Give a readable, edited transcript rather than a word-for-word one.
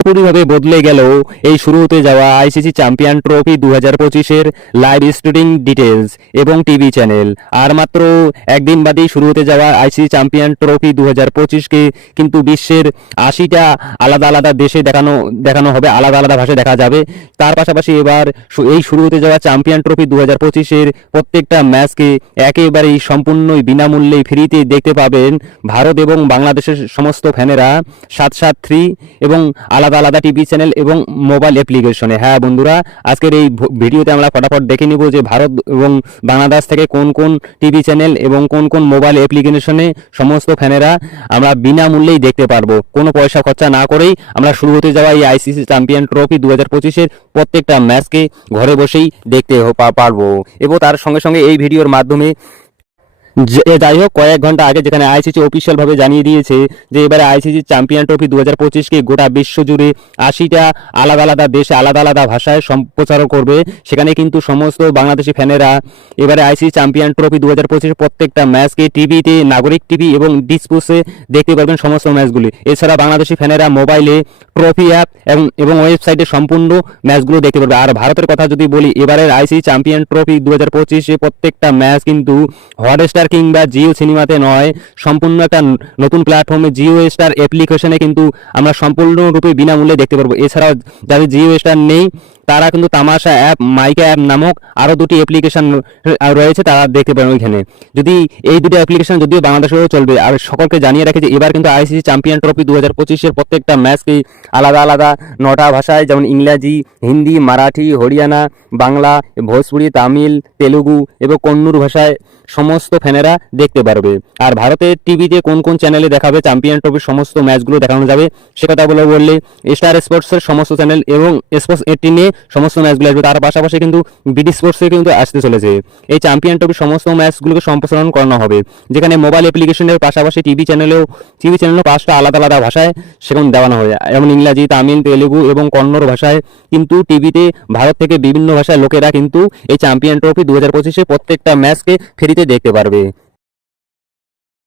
পুরোপুরিভাবে বদলে গেল এই শুরু হতে যাওয়া আইসিসি চ্যাম্পিয়ন ট্রফি 2025-এর লাইভ স্ট্রিমিং ডিটেলস এবং টিভি চ্যানেল। আর মাত্র একদিন বাদেই শুরু হতে যাওয়া আইসিসি চ্যাম্পিয়ন ট্রফি 2025-কে কিন্তু বিশ্বের 80টা আলাদা আলাদা দেশে দেখানো হবে, আলাদা আলাদা ভাষায় দেখা যাবে। তার পাশাপাশি এবার এই শুরু হতে যাওয়া চ্যাম্পিয়ন ট্রফি 2025-এর প্রত্যেকটা ম্যাচকে একেবারেই সম্পূর্ণই বিনামূল্যে ফ্রিতে দেখতে পাবেন ভারত এবং বাংলাদেশের সমস্ত ফ্যানেরা 773 এবং আলাদা আলাদা টিভি চ্যানেল এবং মোবাইল অ্যাপ্লিকেশনে। হ্যাঁ বন্ধুরা, আজকের এই ভিডিওতে আমরা ফটাফট দেখে নিব যে ভারত এবং বাংলাদেশ থেকে কোন কোন টিভি চ্যানেল এবং কোন কোন মোবাইল অ্যাপ্লিকেশনে সমস্ত ফ্যানেরা আমরা বিনামূল্যেই দেখতে পারবো, কোনো পয়সা খরচা না করেই আমরা শুরু হতে যাওয়া এই আইসিসি চ্যাম্পিয়ন ট্রফি 2025-এর প্রত্যেকটা ম্যাচকে ঘরে বসেই দেখতে পারবো। এবং তার সঙ্গে সঙ্গে এই ভিডিওর মাধ্যমে যাই হোক, কয়েক ঘন্টা আগে যেখানে আইসিসি অফিসিয়াল ভাবে জানিয়ে দিয়েছে যে এবারে আইসিসি চ্যাম্পিয়ন ট্রফি 2025-কে গোটা বিশ্ব জুড়ে 80টা আলাদা আলাদা দেশে আলাদা আলাদা ভাষায় সম্প্রচার করবে, সেখানে কিন্তু সমস্ত বাংলাদেশি ফ্যানেরা এবারে আইসিসি চ্যাম্পিয়ন ট্রফি 2025-এর প্রত্যেকটা ম্যাচকে টিভিতে, নাগরিক টিভি এবং ডিসপ্লেতে দেখতে পারবেন সমস্ত ম্যাচগুলি। এছাড়া বাংলাদেশি ফ্যানেরা মোবাইলে ট্রফি অ্যাপ এবং ওয়েবসাইটে সম্পূর্ণ ম্যাচগুলো দেখতে পারবে। আর ভারতের কথা যদি বলি, এবারের আইসিসি চ্যাম্পিয়ন ট্রফি 2025-এ প্রত্যেকটা ম্যাচ কিন্তু হটস্টার কিংবা জিও সিনেমাতে নয়, সম্পূর্ণ একটা নতুন প্ল্যাটফর্মে জিও স্টার অ্যাপ্লিকেশনে কিন্তু আমরা সম্পূর্ণরূপে বিনামূল্যে দেখতে পারবো। এছাড়াও যাদের জিও স্টার নেই তারা কিন্তু তামাশা অ্যাপ, মাইকা অ্যাপ নামক আরও দুটি অ্যাপ্লিকেশন রয়েছে, তারা দেখতে পারেন ওইখানে। যদি এই দুটি অ্যাপ্লিকেশন যদিও বাংলাদেশেও চলবে। আর সকলকে জানিয়ে রাখি যে এবার কিন্তু আইসিসি চ্যাম্পিয়ন ট্রফি 2025-এর প্রত্যেকটা ম্যাচকেই আলাদা আলাদা 9টা ভাষায়, যেমন ইংরাজি, হিন্দি, মারাঠি, হরিয়ানা, বাংলা, ভোজপুরি, তামিল, তেলুগু এবং কন্নড় ভাষায় সমস্ত ফ্যানেরা দেখতে পারবে। আর ভারতের টিভিতে কোন কোন চ্যানেলে দেখাবে চ্যাম্পিয়ন ট্রফির সমস্ত ম্যাচগুলো দেখানো যাবে সে কথা বললে স্টার স্পোর্টসের সমস্ত চ্যানেল এবং স্পোর্টস 18-এ সমস্ত ম্যাচগুলো আসবে। তার পাশাপাশি কিন্তু বিডি স্পোর্টসে কিন্তু আসতে চলেছে। এই চ্যাম্পিয়ন ট্রফির সমস্ত ম্যাচগুলোকে সম্প্রসারণ করানো হবে, যেখানে মোবাইল অ্যাপ্লিকেশনের পাশাপাশি টিভি চ্যানেলেও 5টা আলাদা আলাদা ভাষায় সেখানে দেওয়ানো হবে, যেমন ইংরাজি, তামিল, তেলুগু এবং কন্নড় ভাষায়। কিন্তু টিভিতে ভারত থেকে বিভিন্ন ভাষায় লোকেরা কিন্তু এই চ্যাম্পিয়ন ট্রফি 2025-এ প্রত্যেকটা ম্যাচকে ফ্রিতে দেখতে পারবে।